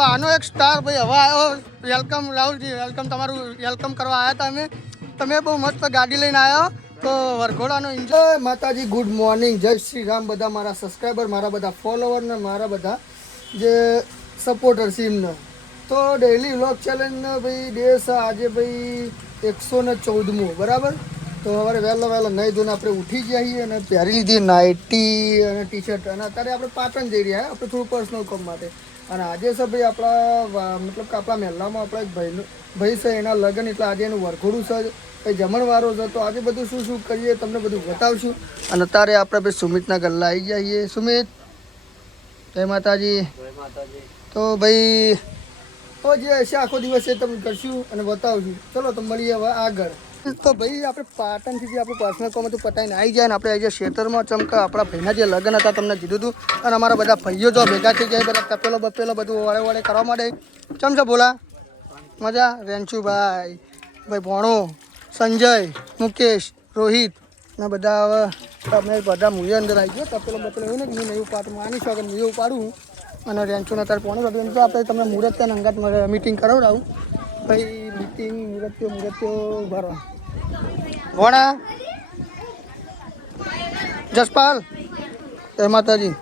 આનો એક સ્ટાર ભાઈ હવે આવ્યો. Welcome Rahulji, welcome. તમારું વેલકમ કરવા આવ્યા હતા અમે. તમે બહુ મસ્ત ગાડી લઈને આવ્યો તો વરઘોડાનો એન્જોય. માતાજી ગુડ મોર્નિંગ, જય શ્રી રામ બધા મારા સબસ્ક્રાઈબર, મારા બધા ફોલોવર ને મારા બધા જે સપોર્ટર છે એમને. તો ડેઈલી વ્લોગ ચેલેન્જનો ભાઈ ડેસ આજે ભાઈ 114મો બરાબર. તો સવારે વહેલો નહીં ધોઈને આપણે ઉઠી ગયા છીએ અને પહેરી લીધી નાઇટી અને ટી શર્ટ. અને અત્યારે આપણે પાટણ જઈ રહ્યા આપણે થોડું પર્સનલ કામ માટે. અને આજે છે ભાઈ આપણા મતલબ કે આપણા મહેલામાં આપણા એક ભાઈ છે એના લગ્ન, એટલે આજે એનું વરઘોડું છે, ભાઈ જમણવારો છે. તો આજે બધું શું કરીએ તમને બધું બતાવશું. અને અત્યારે આપણે ભાઈ સુમિતના ગલ્લા આવી જઈએ. સુમિત, જય માતાજી. તો ભાઈ તો જે હશે આખો દિવસ એ તમને કરશું અને બતાવશું. ચલો તો મળીએ હવે આગળ. તો ભાઈ આપણે પાટણથી જે આપણું પર્સનલ કામ હતું પતાવીને આવી જાય ને આપણે આવી જાય ખેતરમાં. ચમકા આપણા ભાઈના જે લગ્ન હતા તમને કીધું હતું. અને અમારા બધા ભાઈઓ જો ભેગા થઈ જાય, બધા તપેલો બપેલો બધું વળે કરવા માટે. ચમચા બોલા મજા. રેન્ચુભાઈ, ભાઈ ભોણો, સંજય, મુકેશ, રોહિત ને બધા હવે અમે બધા મુએ અંદર આવી ગયો. તપેલો બપેલો એવું ને કે હું નહીં ઉપાડું, માની શકો હું ઉપાડું. અને રેન્ચુને અત્યારે પોણે વાગે તો આપણે તમને મુહૂર્ત અંગાત મીટિંગ કરાવડાવું. ભાઈ મીટિંગ મુહૂર્ત્યો ભરવા ભોણા જસપાલ, જય માતાજી.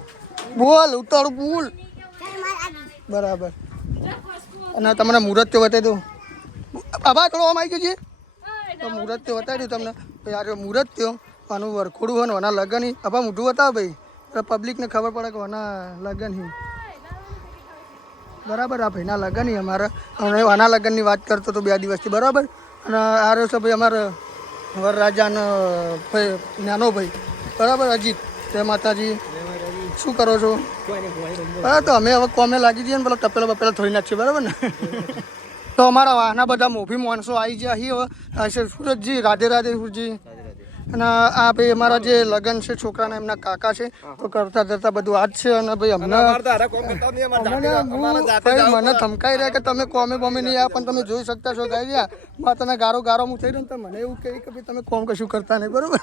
બોલ ઉતારું બોલ બરાબર. અને તમને મુહૂર્ત્યો બતાવી દઉં. આભા થોડો આમ આવી ગયો છે તો મુહૂર્ત્યો બતાવી દઉં તમને. ભાઈ આજે મુહૂર્ત્યો આનું વરખોડું હોય ને આના લગ્ન. આભા મોઢું બતાવો ભાઈ, પબ્લિકને ખબર પડે કે આના લગ્ન બરાબર. આ ભાઈના લગ્ન અમારા આના લગ્નની વાત કરતો તો 2 દિવસથી બરાબર. અને આ રહ્યો છે ભાઈ અમારા વરરાજાનો ભાઈ નાનો ભાઈ બરાબર, અજીત. જય માતાજી. શું કરો છો? બરાબર. તો અમે હવે કોમે લાગી જઈએ ને પેલા ટપેલા બપેલા થોડી નાખીએ બરાબર ને. તો અમારા વાહના બધા મોભી માણસો આવી ગયા અહીં હવે. સુરજજી, રાધે રાધે સુરજી. અને આ ભાઈ અમારા જે લગ્ન છે છોકરાના એમના કાકા છે. તો કરતા ધરતા બધું આજ છે. અને ભાઈ અમને મને ધમકાઈ રહ્યા કે તમે કોમે બોમે નહીં આવ્યા, પણ તમે જોઈ શકતા છો ગાઈ માતાના ગારો હું થઈ રહ્યો ને મને એવું કહે કે ભાઈ તમે કોમ કશું કરતા નહીં બરોબર.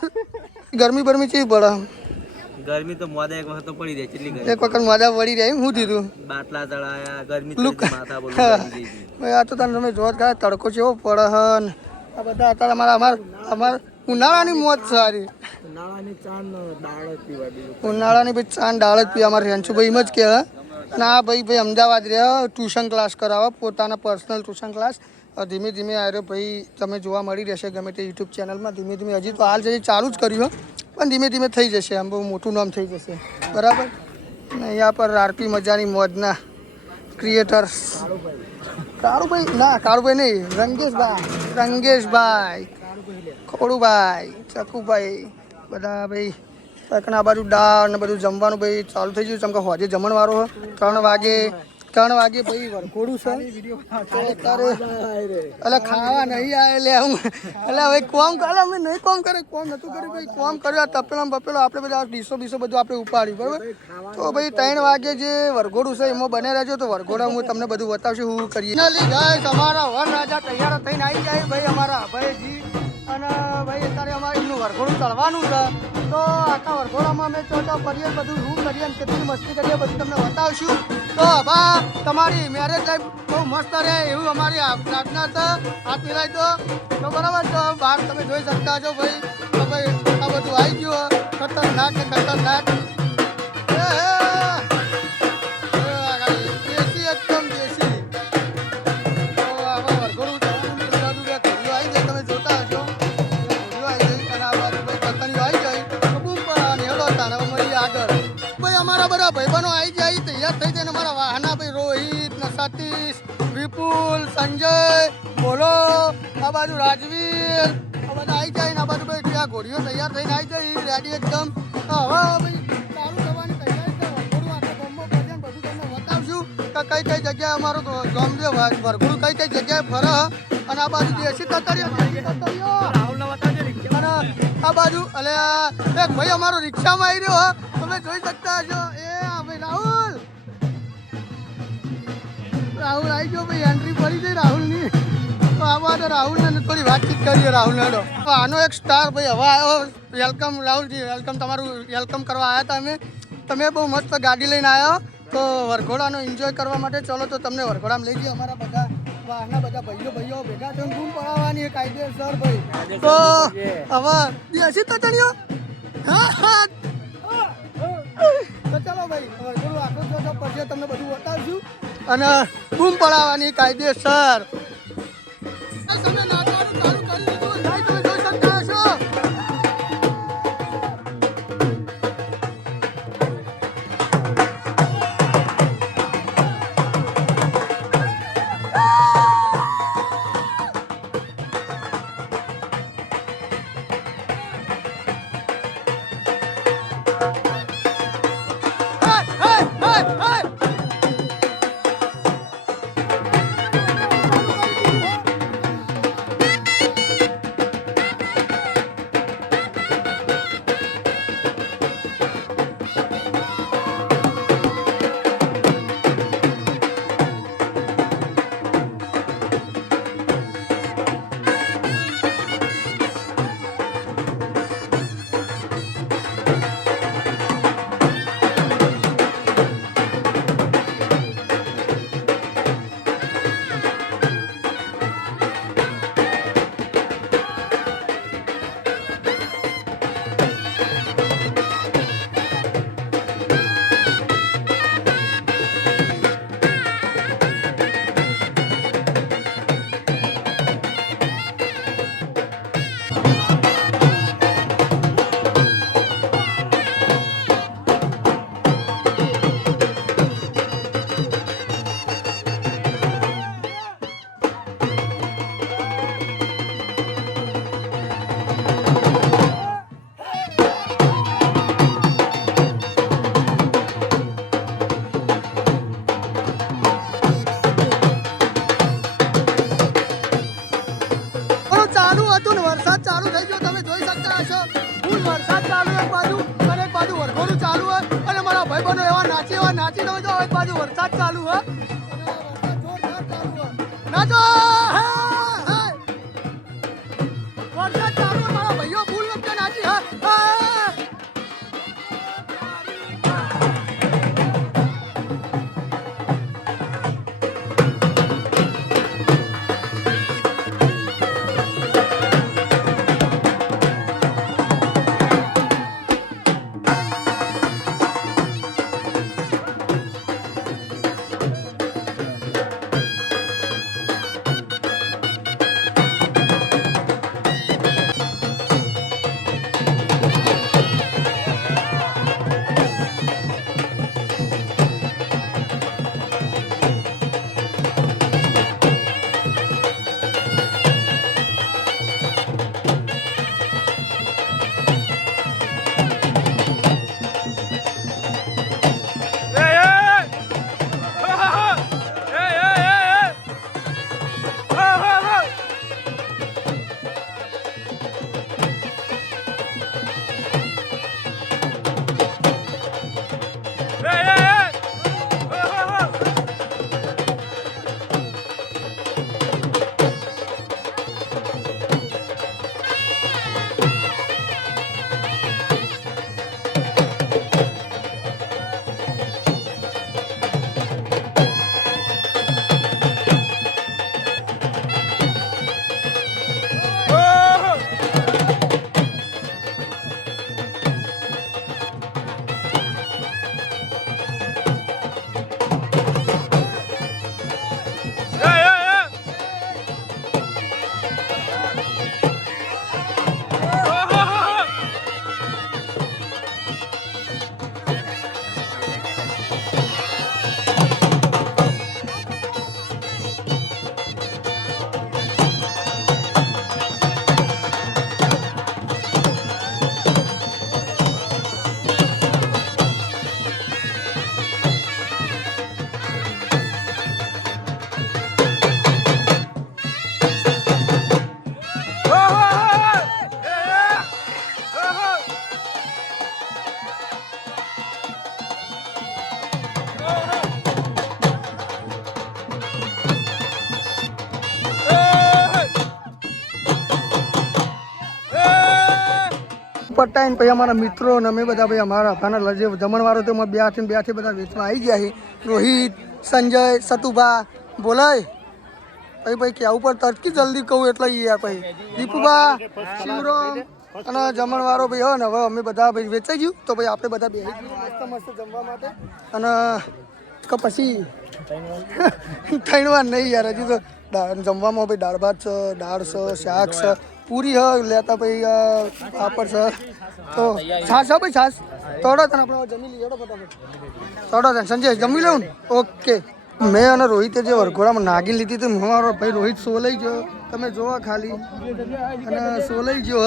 ગરમી બરમી ચેવી પડે? ગરમી તો મોદા એક વખત પડી જાય. કેટલી ગરમી? એક વખત મોદા પડી રહ્યા. હું દીધું બાટલા ચડાયા, ગરમી માથા બોલ. ભાઈ આ તો તમે જોત ગયા તડકો જેવો પડે હન. આ બધા અત્યારે અમારા ઉનાળાની મોજ સારી. ઉનાળાની ભાઈ ચાંદ દાળ જ પી અમારે રેન્ચુભાઈ એમ જ કહેવાય. અને આ ભાઈ અમદાવાદ રહ્યા ટ્યુશન ક્લાસ કરાવવા, પોતાના પર્સનલ ટ્યુશન ક્લાસ. ધીમે ધીમે આવ્યો ભાઈ તમને જોવા મળી રહેશે ગમે તે યુટ્યુબ ચેનલમાં. ધીમે ધીમે હજી તો હાલ જઈ ચાલુ જ કર્યું પણ ધીમે ધીમે થઈ જશે. આમ બહુ મોટું નામ થઈ જશે બરાબર. અને અહીંયા પર આરપી મજાની મોજના ક્રિએટર્સ કાળુભાઈ, ના કાળુભાઈ નહીં, રંગેશભાઈ, ખોડુભાઈ, ચકુભાઈ, બધા ભાઈ આ બાજુ દાળ ને બધું જમવાનું ભાઈ ચાલુ થઈ ગયું. ચમકા હોજે જમણવારો 3 વાગે ભાઈ વરઘોડું છે. અત્યારે એટલે ખાવા નહીં આવે લે હું એટલે હવે કોમ કરે અમે નહીં કોમ કરે કોમ નતું કર્યું ભાઈ. કોમ કર્યો આ તપેલો બપેલો આપણે બધા ડીસો બીસો બધું આપણે ઉપાડ્યું બરાબર. તો ભાઈ 3 વાગે જે વરઘોડું છે એમાં બને રહેજો. તો વરઘોડા હું તમને બધું બતાવશું હું કરીએ. અમારા વરરાજા તૈયાર થઈને આવી જાય ભાઈ અમારા અભયજી. અને ભાઈ અત્યારે અમારે એમનું વરઘોડું ચડવાનું છે. તો આખા વરઘોડામાં અમે ચોચા કરીએ બધું શું કરીએ કેટલી મસ્તી કરીએ બધું તમને બતાવશું. તો બા તમારી મેરેજ લાઈફ બહુ મસ્ત રહે એવું અમારી પ્રાર્થના છે. હાથ મિલાવી દો તો બરાબર. તો બહાર તમે જોઈ શકતા છો ભાઈ. તો ભાઈ આ બધું આવી ગયું ખતરનાક ને ખતરનાક. દેશી એકદમ દેશી. તો આમાં વરઘોડું આવી જાય તમે જોતા હશો. અમારા બધા ભાઈબંધો આવી જાય તૈયાર થઈ જાય. અમારા વાહના ભાઈ રોહિત ને સતીશ, વિપુલ, સંજય, બોલો, આ બાજુ રાજવીર, આ બધા આવી જાય ને આ બાજુ ભાઈ આ ઘોડીઓ તૈયાર થઈને આવી જાય રેડી એકદમ. હવે ભાઈ ચાલુ થવાની તૈયારી છે. વરઘોડું આપણે ગામમાં બધું તમને બતાવશું કે કઈ જગ્યાએ અમારું ગામ જે વરઘોડું કઈ જગ્યાએ ફરે. અને આ બાજુ દેશી તતરીઓ અને આ બાજુ એટલે એક ભાઈ અમારો રિક્ષામાં આવી રહ્યો તમે જોઈ શકતા હશો. એ હા ભાઈ રાહુલ આવી ગયો ભાઈ. એન્ટ્રી પડી ગઈ રાહુલની. તો આ બાજુ રાહુલને થોડી વાતચીત કરીએ. રાહુલ હેડો આનો એક સ્ટાર ભાઈ હવે આવ્યો. Welcome Rahulji, welcome. તમારું વેલકમ કરવા આવ્યા હતા અમે. તમે બહુ મસ્ત ગાડી લઈને આવ્યો તો વરઘોડાનો એન્જોય કરવા માટે ચલો તો તમને વરઘોડામાં લઈ જઈએ. અમારા બધા વાહના બધા ભાઈઓ ભેગા થઈને બૂમ પડાવવાની એ કાયદેસર ભાઈ. તો હવે બેસી તો ચડ્યો. તો ચાલો ભાઈ વરઘોડું આખું જો પછી તમને બધું બતાવશું અને બૂમ પડાવવાની કાયદેસર. તમે નાચવાનું ચાલુ કરી દીધું લાઈ તમે જોઈ શકતા હશો. વરસાદ ચાલુ થઈ ગયો તમે જોઈ શકતા હશો. ફૂલ વરસાદ ચાલુ એક બાજુ અને એક બાજુ વરઘોડું ચાલુ હોય અને મારા ભાઈબંધો એવા નાચી તમે જો એક બાજુ વરસાદ ચાલુ હોય અને વરસાદ જોરદાર ચાલુ હોય. નાચો વરસાદ ચાલુ હોય મારા ભાઈઓ ફૂલ વખતે નાચી હા. પટાઈને પછી અમારા મિત્રો અને અમે બધા ભાઈ અમારા અભાના જે જમણવાળો તો એમાં બે બધા વેચવા આવી ગયા છે. રોહિત, સંજય, સતુભા બોલાય ભાઈ કેવું પણ તરકી જલ્દી કહું એટલે યાર ભાઈ દીપુભા, શિવરામ અને જમણવાળો ભાઈ હોય ને હવે અમે બધા ભાઈ વેચાઈ ગયું તો ભાઈ આપણે બધા બેસી ગયું મસ્ત જમવા માટે અને પછી 3 વાર નહીં યાર હજી તો જમવામાં ભાઈ દાળ ભાત છે, દાળ છે, શાક છે, પૂરી હ લેતા ભાઈ પાપડ છે તો છાશ હા ભાઈ છાશ તોડો તને આપણે જમી લઈએ ફટાફટ તોડો તને સંજય જમી લઉં ને ઓકે. મેં અને રોહિતે જે વરઘોડામાં નાગી લીધી હતી મારો ભાઈ રોહિત સોલાઈ ગયો તમે જોવા ખાલી અને સોલાઈ ગયો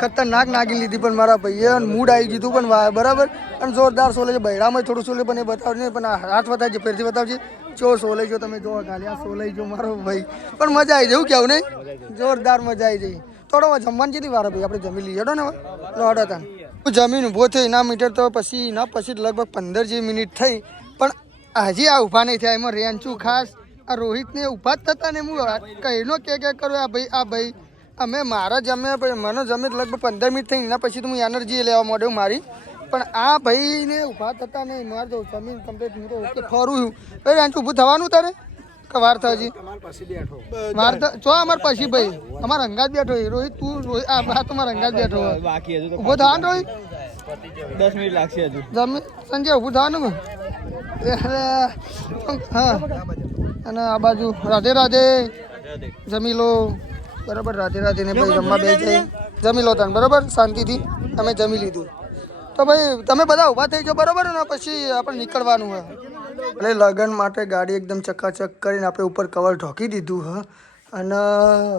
ખતરનાક નાગી લીધી પણ મારા ભાઈએ મૂડ આવી ગયું પણ બરાબર અને જોરદાર સોલે છે બૈરામાં થોડું સોલે પણ એ બતાવજે પણ હાથ બતાવજે ફેરથી બતાવજે ચો સોલાઈ ગયો તમે જોવા ખાલી આ સોલાઈ ગયો મારો ભાઈ પણ મજા આવી જવું કેવું નહીં જોરદાર મજા આવી જઈ થોડો જમવાની જેટલી વાર ભાઈ આપણે જમી લઈએ ને લોડો હતા જમીન ઊભો થયો એના મીટર તો પછી લગભગ 15 જેવી મિનિટ થઈ પણ હજી આ ઊભા નહીં થયા એમાં રેન્ચું ખાસ આ રોહિતને ઊભા જ થતા ને હું કહીનો કે કરું આ ભાઈ અમે મારા જમ્યા પછી મને જમે લગભગ 15 મિનિટ થઈ એના પછી તો હું એનર્જી લેવા માંડ્યો મારી પણ આ ભાઈને ઊભા થતા નહીં મારે તો જમીન કમ્પ્લીટ હું તો ઓકે ફરું છું ભાઈ રેન્ચું ઊભું થવાનું તારે કે વાર થજી વાર ચો અમાર પછી ભાઈ અમારા અંગાજ બેઠો રોહિત તું રોહિત આ તો મારા અંગાજ બેઠો ઊભો થવાનું રોહિત 10 મિનિટ લાગશે હજુ જમીન સંજય ઊભું થવાનું હા અને આ બાજુ રાધે રાધે જમી લો બરાબર રાધે રાધે ને ભાઈ જમવા બે જાય જમી લો તને બરાબર શાંતિથી અમે જમી લીધું તો ભાઈ તમે બધા ઊભા થઈ જાઓ બરાબર ને પછી આપણે નીકળવાનું હોય એટલે લગ્ન માટે ગાડી એકદમ ચકાચક કરીને આપણે ઉપર કવર ઢોકી દીધું હ અને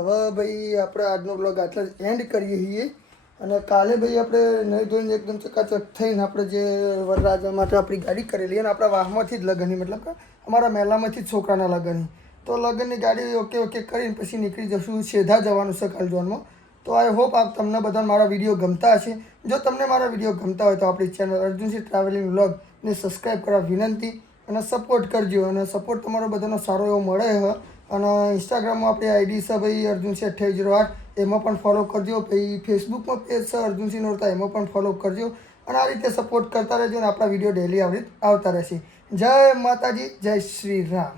હવે ભાઈ આપણે આજનો બ્લોગ આટલા જ એન્ડ કરીએ છીએ અને કાલે ભાઈ આપણે નહીં ધોઈને એકદમ ચકાચક થઈને આપણે જે વરરાજા માટે આપણી ગાડી કરેલી અને આપણા વાહમાંથી જ લગ્નની મતલબ કે અમારા મહેલામાંથી જ છોકરાના લગ્નની તો લગ્નની ગાડી ઓકે કરીને પછી નીકળી જશું સેધા જવાનું છે કાલજોનમાં તો આઈ હોપ આપ તમને બધા મારા વિડીયો ગમતા હશે જો તમને મારા વિડીયો ગમતા હોય તો આપણી ચેનલ અર્જુનસિંહ ટ્રાવેલિંગ વ્લોગને સબસ્ક્રાઈબ કરવા વિનંતી અને સપોર્ટ કરજો અને સપોર્ટ તમારો બધાનો સારો એવો મળે છે અને ઇન્સ્ટાગ્રામમાં આપણી આઈડી છે ભાઈ અર્જુનસિંહ 2808 એમાં પણ ફોલો કરજો ભાઈ ફેસબુકમાં પેજ છે અર્જુનસિંહ નોરતા એમાં પણ ફોલો કરજો અને આ રીતે સપોર્ટ કરતા રહેજો અને આપણા વિડીયો ડેલી આવતા રહેશે જય માતાજી જય શ્રી રામ.